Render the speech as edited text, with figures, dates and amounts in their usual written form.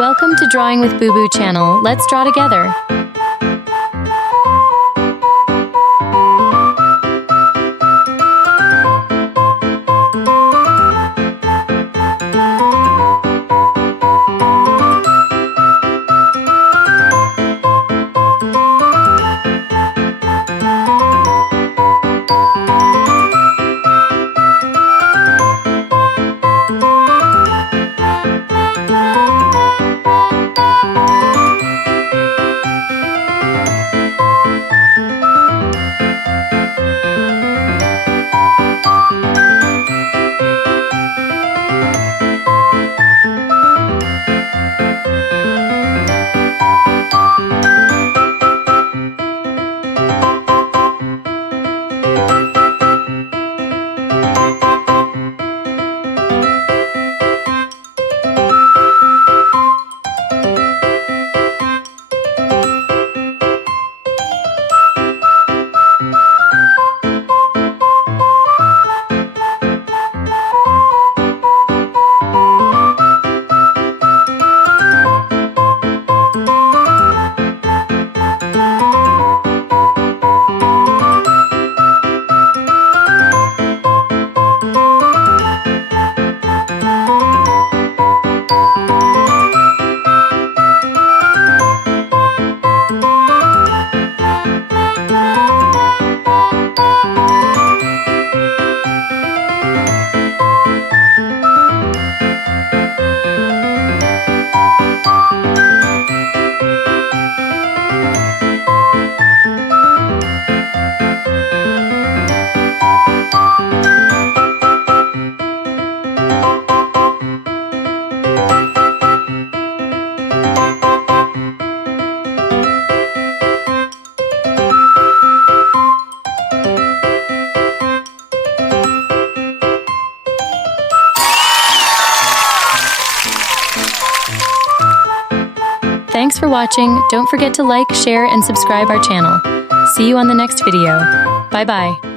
Welcome to Drawing with Boo Boo channel. Let's draw together. Thanks for watching. Don't forget to like, share, and subscribe our channel. See you on the next video. Bye-bye.